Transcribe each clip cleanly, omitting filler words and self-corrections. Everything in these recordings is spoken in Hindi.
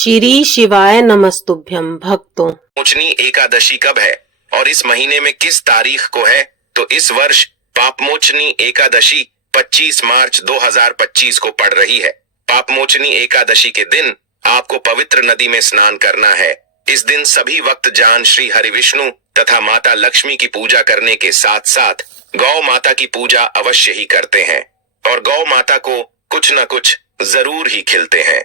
श्री शिवाय नमस्तुभ्यं भक्तों। मोचनी एकादशी कब है और इस महीने में किस तारीख को है? तो इस वर्ष पापमोचनी एकादशी 25 मार्च 2025 को पड़ रही है। पापमोचनी एकादशी के दिन आपको पवित्र नदी में स्नान करना है। इस दिन सभी वक्त जान श्री हरि विष्णु तथा माता लक्ष्मी की पूजा करने के साथ साथ गौ माता की पूजा अवश्य ही करते हैं और गौ माता को कुछ न कुछ जरूर ही खिलते हैं।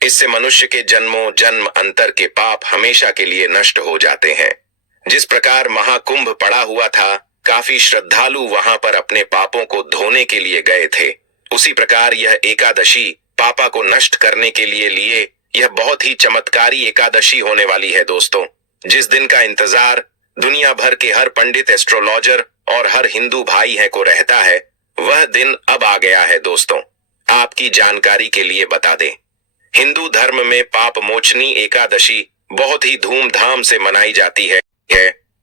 इससे मनुष्य के जन्मों जन्म अंतर के पाप हमेशा के लिए नष्ट हो जाते हैं। जिस प्रकार महाकुंभ पड़ा हुआ था, काफी श्रद्धालु वहां पर अपने पापों को धोने के लिए गए थे, उसी प्रकार यह एकादशी पापा को नष्ट करने के लिए यह बहुत ही चमत्कारी एकादशी होने वाली है दोस्तों। जिस दिन का इंतजार दुनिया भर के हर पंडित, एस्ट्रोलॉजर और हर हिंदू भाई है को रहता है, वह दिन अब आ गया है दोस्तों। आपकी जानकारी के लिए बता दें, हिंदू धर्म में पाप मोचनी एकादशी बहुत ही धूमधाम से मनाई जाती है।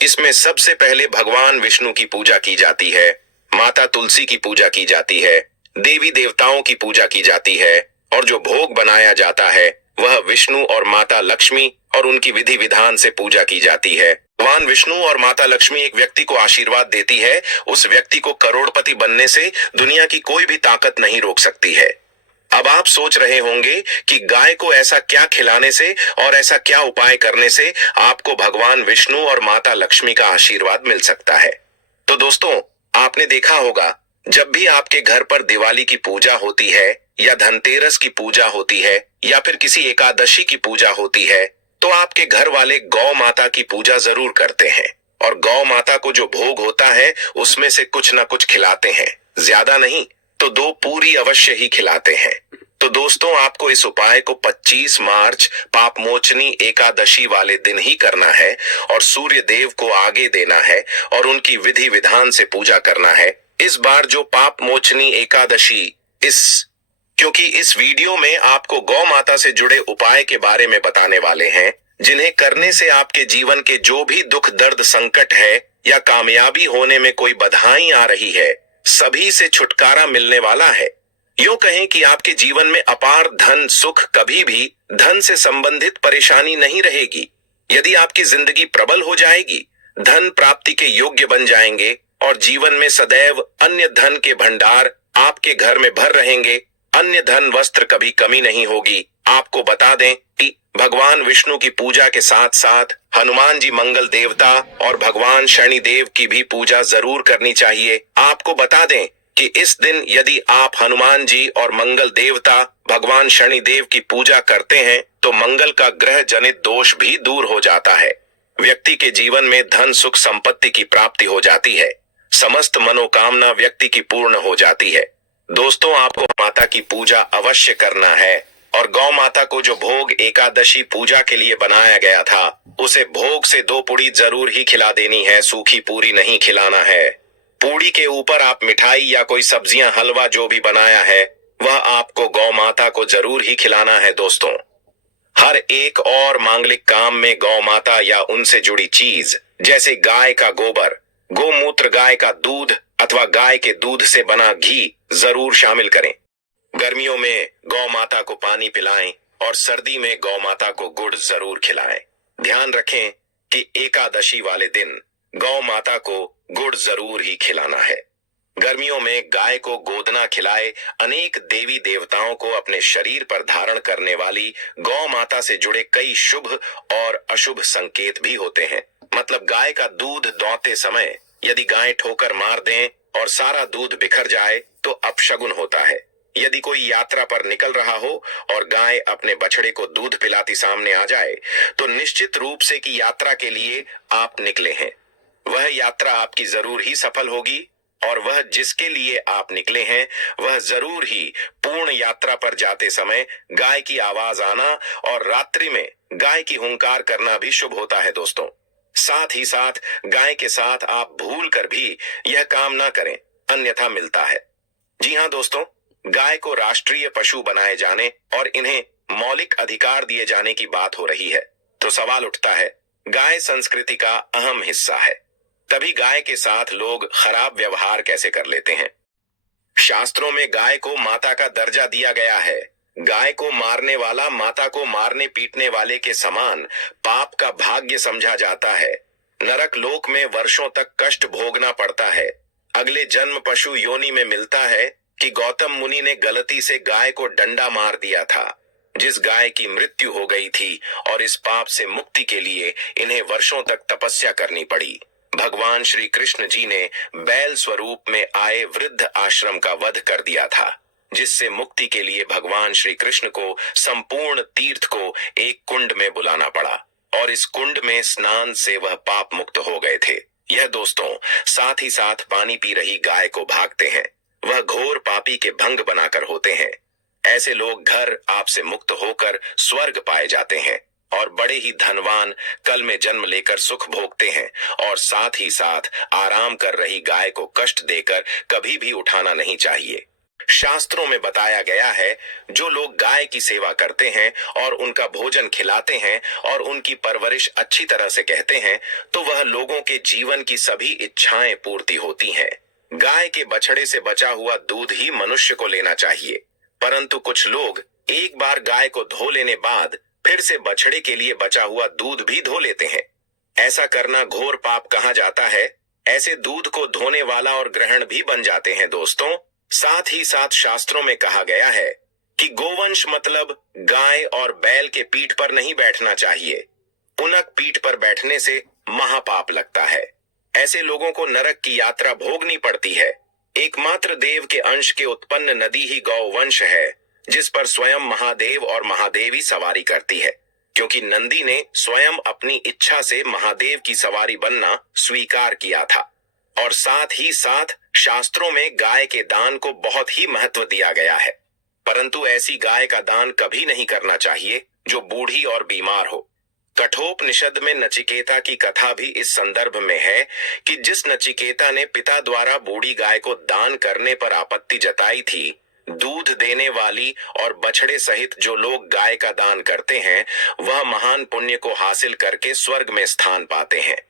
इसमें सबसे पहले भगवान विष्णु की पूजा की जाती है, माता तुलसी की पूजा की जाती है, देवी देवताओं की पूजा की जाती है और जो भोग बनाया जाता है वह विष्णु और माता लक्ष्मी और उनकी विधि विधान से पूजा की जाती है। भगवान विष्णु और माता लक्ष्मी एक व्यक्ति को आशीर्वाद देती है, उस व्यक्ति को करोड़पति बनने से दुनिया की कोई भी ताकत नहीं रोक सकती है। अब आप सोच रहे होंगे कि गाय को ऐसा क्या खिलाने से और ऐसा क्या उपाय करने से आपको भगवान विष्णु और माता लक्ष्मी का आशीर्वाद मिल सकता है। तो दोस्तों, आपने देखा होगा जब भी आपके घर पर दिवाली की पूजा होती है या धनतेरस की पूजा होती है या फिर किसी एकादशी की पूजा होती है, तो आपके घर वाले गौ माता की पूजा जरूर करते हैं और गौ माता को जो भोग होता है उसमें से कुछ ना कुछ खिलाते हैं, ज्यादा नहीं तो 2 पूरी अवश्य ही खिलाते हैं। तो दोस्तों, आपको इस उपाय को 25 मार्च पापमोचनी एकादशी वाले दिन ही करना है और सूर्य देव को आगे देना है और उनकी विधि विधान से पूजा करना है। इस बार जो पापमोचनी एकादशी क्योंकि इस वीडियो में आपको गौ माता से जुड़े उपाय के बारे में बताने वाले हैं, जिन्हें करने से आपके जीवन के जो भी दुख दर्द संकट है या कामयाबी होने में कोई बाधाएं आ रही है, सभी से छुटकारा मिलने वाला है। यूं कहें कि आपके जीवन में अपार धन सुख, कभी भी धन से संबंधित परेशानी नहीं रहेगी। यदि आपकी जिंदगी प्रबल हो जाएगी, धन प्राप्ति के योग्य बन जाएंगे और जीवन में सदैव अन्य धन के भंडार आपके घर में भर रहेंगे, अन्य धन वस्त्र कभी कमी नहीं होगी। आपको बता दें कि भगवान विष्णु की पूजा के साथ साथ हनुमान जी मंगल देवता और भगवान शनि देव की भी पूजा जरूर करनी चाहिए। आपको बता दें कि इस दिन यदि आप हनुमान जी और मंगल देवता भगवान शनि देव की पूजा करते हैं तो मंगल का ग्रह जनित दोष भी दूर हो जाता है। व्यक्ति के जीवन में धन सुख संपत्ति की प्राप्ति हो जाती है, समस्त मनोकामना व्यक्ति की पूर्ण हो जाती है। दोस्तों, आपको माता की पूजा अवश्य करना है और गौ माता को जो भोग एकादशी पूजा के लिए बनाया गया था, उसे भोग से 2 पूड़ी जरूर ही खिला देनी है, सूखी पूरी नहीं खिलाना है। पूड़ी के ऊपर आप मिठाई या कोई सब्जियां, हलवा जो भी बनाया है वह आपको गौ माता को जरूर ही खिलाना है। दोस्तों, हर एक और मांगलिक काम में गौ माता या उनसे जुड़ी चीज जैसे गाय का गोबर, गोमूत्र, गाय का दूध अथवा गाय के दूध से बना घी जरूर शामिल करें। गर्मियों में गौ माता को पानी पिलाएं और सर्दी में गौ माता को गुड़ जरूर खिलाएं। ध्यान रखें कि एकादशी वाले दिन गौ माता को गुड़ जरूर ही खिलाना है। गर्मियों में गाय को गोदना खिलाए। अनेक देवी देवताओं को अपने शरीर पर धारण करने वाली गौ माता से जुड़े कई शुभ और अशुभ संकेत भी होते हैं। मतलब गाय का दूध दोहते समय यदि गाय ठोकर मार दें और सारा दूध बिखर जाए तो अपशगुन होता है। यदि कोई यात्रा पर निकल रहा हो और गाय अपने बछड़े को दूध पिलाती सामने आ जाए तो निश्चित रूप से कि यात्रा के लिए आप निकले हैं, वह यात्रा आपकी जरूर ही सफल होगी और वह जिसके लिए आप निकले हैं वह जरूर ही पूर्ण यात्रा पर जाते समय गाय की आवाज आना और रात्रि में गाय की हुंकार करना भी शुभ होता है। दोस्तों, साथ ही साथ गाय के साथ आप भूल कर भी यह काम ना करें, अन्यथा मिलता है। जी हाँ दोस्तों, गाय को राष्ट्रीय पशु बनाए जाने और इन्हें मौलिक अधिकार दिए जाने की बात हो रही है, तो सवाल उठता है, गाय संस्कृति का अहम हिस्सा है, तभी गाय के साथ लोग खराब व्यवहार कैसे कर लेते हैं? शास्त्रों में गाय को माता का दर्जा दिया गया है। गाय को मारने वाला माता को मारने पीटने वाले के समान पाप का भाग्य समझा जाता है। नरक लोक में वर्षों तक कष्ट भोगना पड़ता है। अगले जन्म पशु योनि में मिलता है कि गौतम मुनि ने गलती से गाय को डंडा मार दिया था, जिस गाय की मृत्यु हो गई थी, और इस पाप से मुक्ति के लिए इन्हें वर्षों तक तपस्या करनी पड़ी। भगवान श्री कृष्ण जी ने बैल स्वरूप में आए वृद्ध आश्रम का वध कर दिया था, जिससे मुक्ति के लिए भगवान श्री कृष्ण को संपूर्ण तीर्थ को एक कुंड में बुलाना पड़ा, और इस कुंड में स्नान से वह पाप मुक्त हो गए थे। यह दोस्तों साथ ही साथ पानी पी रही गाय को भागते हैं, वह घोर पापी के भंग बनाकर होते हैं। ऐसे लोग घर आपसे मुक्त होकर स्वर्ग पाए जाते हैं और बड़े ही धनवान कल में जन्म लेकर सुख भोगते हैं, और साथ ही साथ आराम कर रही गाय को कष्ट देकर कभी भी उठाना नहीं चाहिए। शास्त्रों में बताया गया है, जो लोग गाय की सेवा करते हैं और उनका भोजन खिलाते हैं और उनकी परवरिश अच्छी तरह से कहते हैं, तो वह लोगों के जीवन की सभी इच्छाएं पूर्ति होती हैं। गाय के बछड़े से बचा हुआ दूध ही मनुष्य को लेना चाहिए, परंतु कुछ लोग एक बार गाय को धो लेने बाद फिर से बछड़े के लिए बचा हुआ दूध भी धो लेते हैं। ऐसा करना घोर पाप कहा जाता है। ऐसे दूध को धोने वाला और ग्रहण भी बन जाते हैं दोस्तों। साथ ही साथ शास्त्रों में कहा गया है कि गोवंश मतलब गाय और बैल के पीठ पर नहीं बैठना चाहिए। उनक पीठ पर बैठने से महापाप लगता है। ऐसे लोगों को नरक की यात्रा भोगनी पड़ती है। एकमात्र देव के अंश के उत्पन्न नदी ही गौवंश है, जिस पर स्वयं महादेव और महादेवी सवारी करती है, क्योंकि नंदी ने स्वयं अपनी इच्छा से महादेव की सवारी बनना स्वीकार किया था। और साथ ही साथ शास्त्रों में गाय के दान को बहुत ही महत्व दिया गया है, परंतु ऐसी गाय का दान कभी नहीं करना चाहिए जो बूढ़ी और बीमार हो। कठोपनिषद में नचिकेता की कथा भी इस संदर्भ में है कि जिस नचिकेता ने पिता द्वारा बूढ़ी गाय को दान करने पर आपत्ति जताई थी, दूध देने वाली और बछड़े सहित जो लोग गाय का दान करते हैं, वह महान पुण्य को हासिल करके स्वर्ग में स्थान पाते हैं।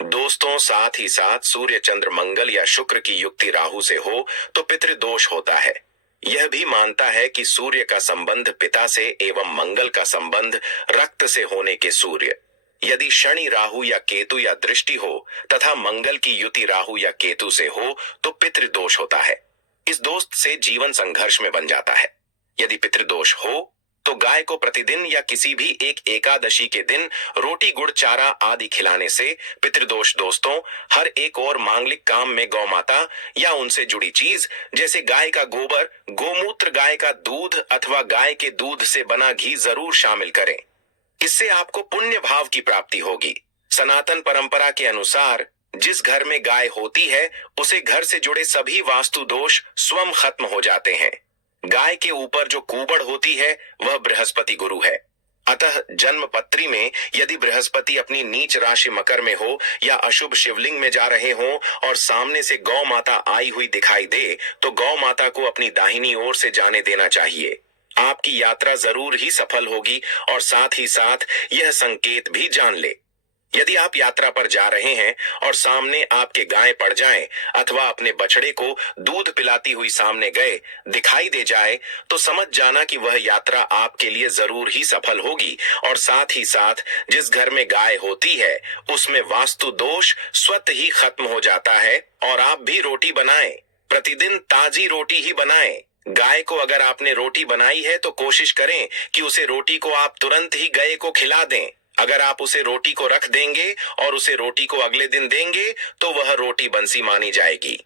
दोस्तों साथ ही साथ सूर्य चंद्र मंगल या शुक्र की युक्ति राहु से हो तो पितृदोष होता है। यह भी मानता है कि सूर्य का संबंध पिता से एवं मंगल का संबंध रक्त से होने के सूर्य, यदि शनि राहु या केतु या दृष्टि हो तथा मंगल की युति राहु या केतु से हो तो पितृदोष होता है। इस दोस्त से जीवन संघर्ष में बन जाता है। यदि पितृदोष हो तो गाय को प्रतिदिन या किसी भी एक एकादशी के दिन रोटी गुड़ चारा आदि खिलाने से पितृदोष दोस्तों हर एक और मांगलिक काम में गौ माता या उनसे जुड़ी चीज जैसे गाय का गोबर, गोमूत्र, गाय का दूध अथवा गाय के दूध से बना घी जरूर शामिल करें। इससे आपको पुण्य भाव की प्राप्ति होगी। सनातन परंपरा के अनुसार जिस घर में गाय होती है उसे घर से जुड़े सभी वास्तु दोष स्वयं खत्म हो जाते हैं। गाय के ऊपर जो कुबड़ होती है वह बृहस्पति गुरु है। अतः जन्म पत्री में यदि बृहस्पति अपनी नीच राशि मकर में हो या अशुभ शिवलिंग में जा रहे हो और सामने से गौ माता आई हुई दिखाई दे तो गौ माता को अपनी दाहिनी ओर से जाने देना चाहिए। आपकी यात्रा जरूर ही सफल होगी। और साथ ही साथ यह संकेत भी जान ले, यदि आप यात्रा पर जा रहे हैं और सामने आपके गाय पड़ जाएं अथवा अपने बछड़े को दूध पिलाती हुई सामने गए दिखाई दे जाए तो समझ जाना कि वह यात्रा आपके लिए जरूर ही सफल होगी। और साथ ही साथ जिस घर में गाय होती है उसमें वास्तु दोष स्वतः ही खत्म हो जाता है। और आप भी रोटी बनाएं, प्रतिदिन ताजी रोटी ही बनाएं। गाय को अगर आपने रोटी बनाई है तो कोशिश करें कि उसे रोटी को आप तुरंत ही गाय को खिला दें। अगर आप उसे रोटी को रख देंगे और उसे रोटी को अगले दिन देंगे तो वह रोटी बंसी मानी जाएगी।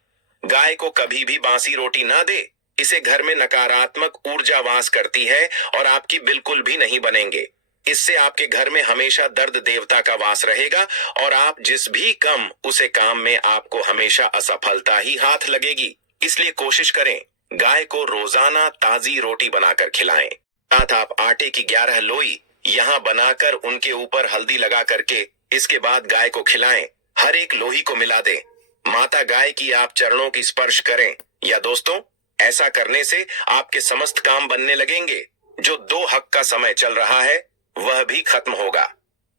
गाय को कभी भी बासी रोटी ना दे, इसे घर में नकारात्मक ऊर्जा वास करती है और आपकी बिल्कुल भी नहीं बनेंगे। इससे आपके घर में हमेशा दर्द देवता का वास रहेगा और आप जिस भी कम उसे काम में आपको हमेशा असफलता ही हाथ लगेगी। इसलिए कोशिश करें गाय को रोजाना ताजी रोटी बनाकर खिलाएं। साथ आप आटे की 11 लोई यहाँ बनाकर उनके ऊपर हल्दी लगा करके इसके बाद गाय को खिलाएं। हर एक लोही को मिला दें। माता गाय की आप चरणों की स्पर्श करें। या दोस्तों ऐसा करने से आपके समस्त काम बनने लगेंगे। जो 2 हक का समय चल रहा है वह भी खत्म होगा।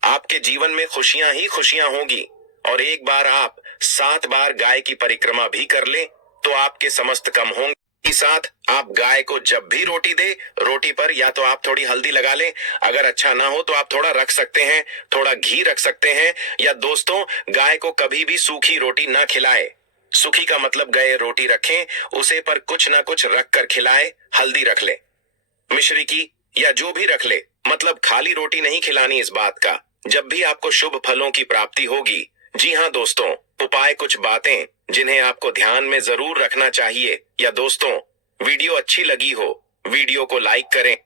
आपके जीवन में खुशियां ही खुशियां होगी। और एक बार आप 7 बार गाय की परिक्रमा भी कर लें तो आपके समस्त कम होंगे। साथ आप गाय को जब भी रोटी दे, रोटी पर या तो आप थोड़ी हल्दी लगा लें, अगर अच्छा ना हो तो आप थोड़ा रख सकते हैं, थोड़ा घी रख सकते हैं, या दोस्तों गाय को कभी भी सूखी रोटी ना खिलाए। सूखी का मतलब गए रोटी रखें, उसे पर कुछ ना कुछ रख कर खिलाए, हल्दी रख ले, मिश्री की या जो भी रख ले, मतलब खाली रोटी नहीं खिलानी। इस बात का जब भी आपको शुभ फलों की प्राप्ति होगी। जी हाँ दोस्तों, उपाय कुछ बातें जिन्हें आपको ध्यान में जरूर रखना चाहिए। या दोस्तों वीडियो अच्छी लगी हो, वीडियो को लाइक करें,